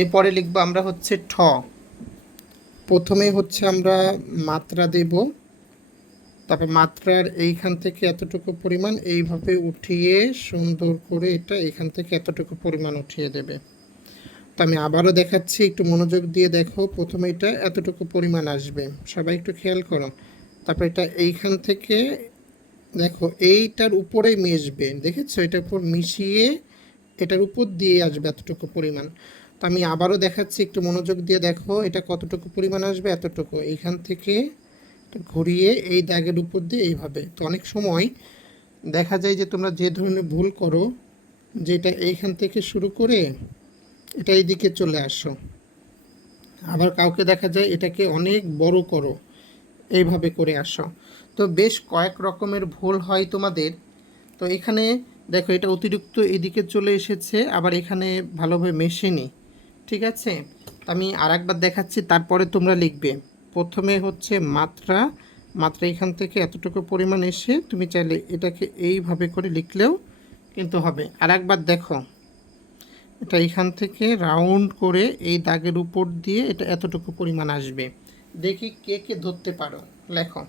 এরপরে লিখব আমরা হচ্ছে ঠ। প্রথমে হচ্ছে আমরা মাত্রা দেব, তারপর মাত্রার এইখান থেকে এতটুকু পরিমাণ এইভাবে উঠিয়ে সুন্দর করে এটা এখান থেকে এতটুকু পরিমাণ উঠিয়ে দেবে। তো আমি আবারও দেখাচ্ছি, একটু মনোযোগ দিয়ে দেখো। প্রথমে এটা এতটুকু পরিমাণ আসবে, সবাই একটু খেয়াল করো। তারপর এটা এইখান থেকে দেখো এইটার উপরে মিশবে, দেখেছো, এটার উপর মিশিয়ে এটার উপর দিয়ে আসবে এতটুকু পরিমাণ। তো আমি আবারও দেখাচ্ছি, একটু মনোযোগ দিয়ে দেখো এটা কতটুকু পরিমাণ আসবে, এতটুকু এইখান থেকে ঘুরিয়ে এই দাগের উপর দিয়ে এইভাবে। তো অনেক সময় দেখা যায় যে তোমরা যে ধরনের ভুল করো, যেটা এইখান থেকে শুরু করে এটা এইদিকে চলে আসো, আবার কাউকে দেখা যায় এটাকে অনেক বড় করো, এইভাবে করে আসো। তো বেশ কয়েক রকমের ভুল হয় তোমাদের। তো এখানে দেখো এটা অতিরিক্ত এদিকে চলে এসেছে, আবার এখানে ভালোভাবে মেশেনি, ঠিক আছে। আমি আর একবার দেখাচ্ছি, তারপরে তোমরা লিখবে। প্রথমে হচ্ছে মাত্রা, মাত্রা এখান থেকে এতটুকু পরিমাণ এসে তুমি চাইলে এটাকে এইভাবে করে লিখলেও কিন্তু হবে। আর একবার দেখো, এটা এখান থেকে রাউন্ড করে এই দাগের উপর দিয়ে এটা এতটুকু পরিমাণ আসবে। দেখি কে কে ধরতে পারো, লেখো।